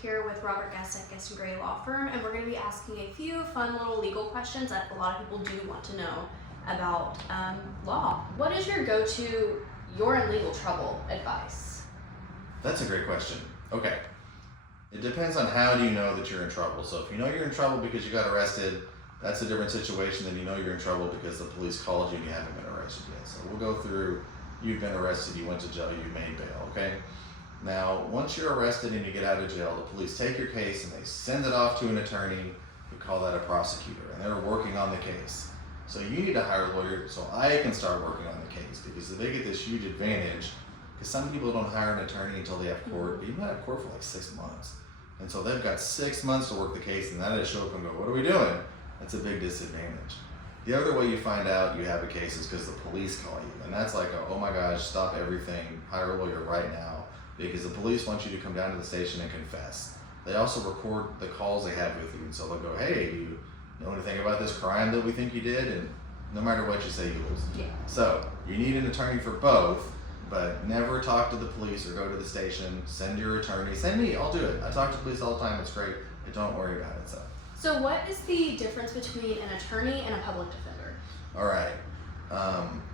here with Robert Guest at Guest & Gray Law Firm, and we're going to be asking a few fun little legal questions that a lot of people do want to know about law. What is your go-to "you're in legal trouble" advice? That's a great question. Okay. It depends on how do you know that you're in trouble. So if you know you're in trouble because you got arrested, that's a different situation than you know you're in trouble because the police called you and you haven't been arrested yet. So we'll go through, you've been arrested, you went to jail, you made bail, okay? Now, once you're arrested and you get out of jail, the police take your case and they send it off to an attorney. We call that a prosecutor, and they're working on the case. So you need to hire a lawyer so I can start working on the case, because they get this huge advantage, because some people don't hire an attorney until they have court. You might have court for like 6 months. And so they've got 6 months to work the case, and then they show up and go, what are we doing? That's a big disadvantage. The other way you find out you have a case is because the police call you. And that's like, oh my gosh, stop everything, hire a lawyer right now. Because the police want you to come down to the station and confess. They also record the calls they have with you. And so they'll go, hey, you know anything about this crime that we think you did? And no matter what you say, you lose. Yeah. So you need an attorney for both, but never talk to the police or go to the station. Send your attorney. Send me, I'll do it. I talk to police all the time, it's great. But don't worry about it. So what is the difference between an attorney and a public defender? All right.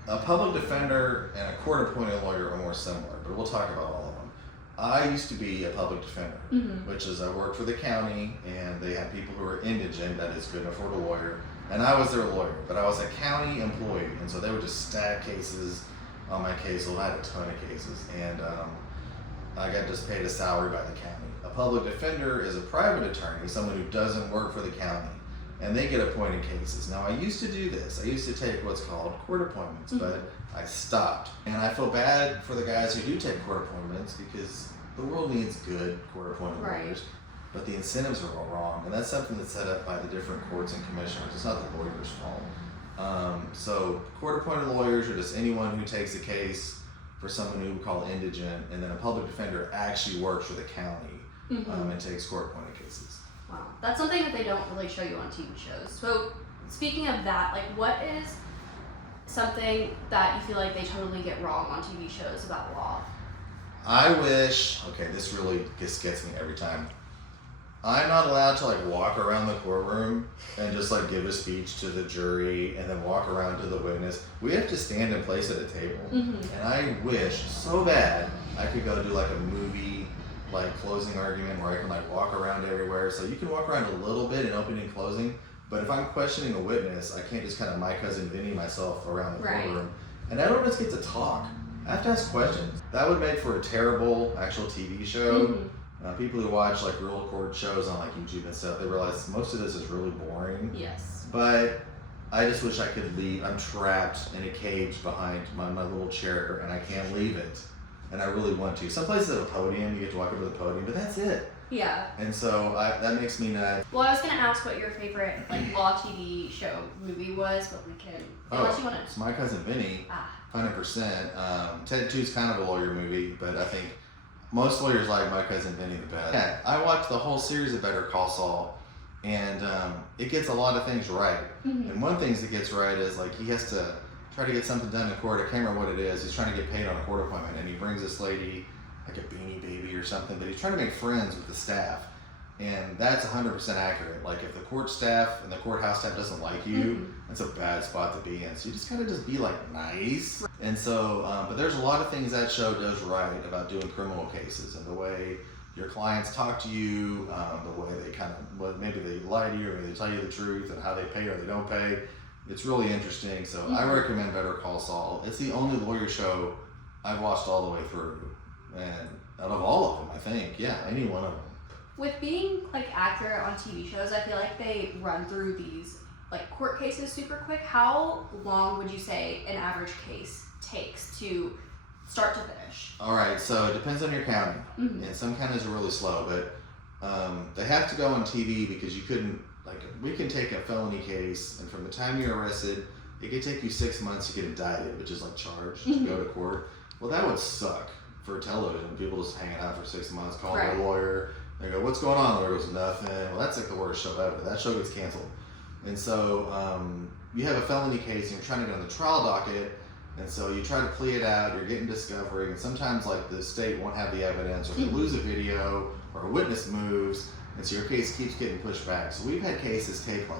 A public defender and a court-appointed lawyer are more similar, but we'll talk about all of them. I used to be a public defender, which is I worked for the county, and they had people who were indigent, that is, couldn't afford a lawyer, and I was their lawyer, but I was a county employee, and so they would just stack cases on my case. Well, I had a ton of cases, and I got just paid a salary by the county. A public defender is a private attorney, someone who doesn't work for the county, and they get appointed cases. Now, I used to do this. I used to take what's called court appointments, but I stopped. And I feel bad for the guys who do take court appointments, because the world needs good court appointed lawyers, but the incentives are all wrong. And that's something that's set up by the different courts and commissioners. It's not the lawyer's fault. So court appointed lawyers are just anyone who takes a case for someone who we call indigent, and then a public defender actually works for the county and takes court appointed cases. Wow, that's something that they don't really show you on TV shows. So speaking of that, like, what is something that you feel like they totally get wrong on TV shows about law? I wish, okay, this really just gets me every time. I'm not allowed to like walk around the courtroom and just like give a speech to the jury and then walk around to the witness. We have to stand in place at a table. And I wish so bad I could go do like a movie like closing argument where I can like walk around everywhere. So you can walk around a little bit in opening and closing, but if I'm questioning a witness, I can't just kind of my cousin Vinny myself around the courtroom. And I don't just get to talk. I have to ask questions. That would make for a terrible actual TV show. People who watch like real court shows on like YouTube and stuff, they realize most of this is really boring. Yes. But I just wish I could leave. I'm trapped in a cage behind my little chair, and I can't leave it. And I really want to. Some places have a podium, you get to walk over to the podium, but that's it. Yeah. And so that makes me nuts. Well, I was gonna ask what your favorite like law TV show movie was, but we can, unless you want to. It's My Cousin Vinny. 100%. Ted 2's kind of a lawyer movie, but I think most lawyers like My Cousin Vinny the best. Yeah, I watched the whole series of Better Call Saul, and it gets a lot of things right. And one thing that gets right is like he has to try to get something done in court. I can't remember what it is. He's trying to get paid on a court appointment, and he brings this lady, like a Beanie Baby or something, but he's trying to make friends with the staff. And that's 100% accurate. Like if the court staff and the courthouse staff doesn't like you, that's a bad spot to be in. So you just gotta just be like nice. And so, but there's a lot of things that show does right about doing criminal cases, and the way your clients talk to you, the way they kind of, maybe they lie to you or they tell you the truth, and how they pay or they don't pay. It's really interesting. So I recommend Better Call Saul. It's the only lawyer show I've watched all the way through. And out of all of them, I think, yeah, any one of them. With being like accurate on TV shows, I feel like they run through these like court cases super quick. How long would you say an average case takes to start to finish? All right, so it depends on your county. And some counties are really slow, but they have to go on TV because you couldn't, like, we can take a felony case, and from the time you're arrested, it could take you 6 months to get indicted, which is like charged to go to court. Well, that would suck for television. People just hanging out for 6 months, calling their lawyer. They go, what's going on? The lawyer goes, nothing. Well, that's like the worst show ever. That show gets canceled. And so you have a felony case and you're trying to get on the trial docket, And so you try to plea it out, you're getting discovery, and sometimes like the state won't have the evidence, or they lose a video, or a witness moves, and so your case keeps getting pushed back. So we've had cases take like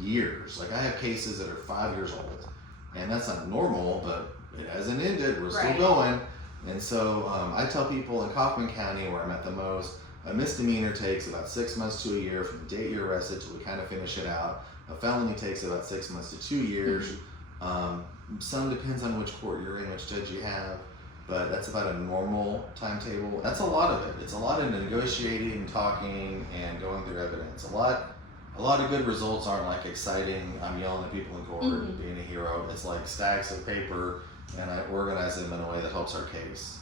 years. Like I have cases that are 5 years old, and that's not normal, but it hasn't ended, we're still going. And so I tell people in Kaufman County, where I'm at the most, a misdemeanor takes about 6 months to a year from the date you're arrested till we kind of finish it out. A felony takes about 6 months to 2 years. Some depends on which court you're in, which judge you have, but that's about a normal timetable. That's a lot of it. It's a lot of negotiating, talking, and going through evidence. A lot of good results aren't like exciting, I'm yelling at people in court, being a hero. It's like stacks of paper, and I organize them in a way that helps our case.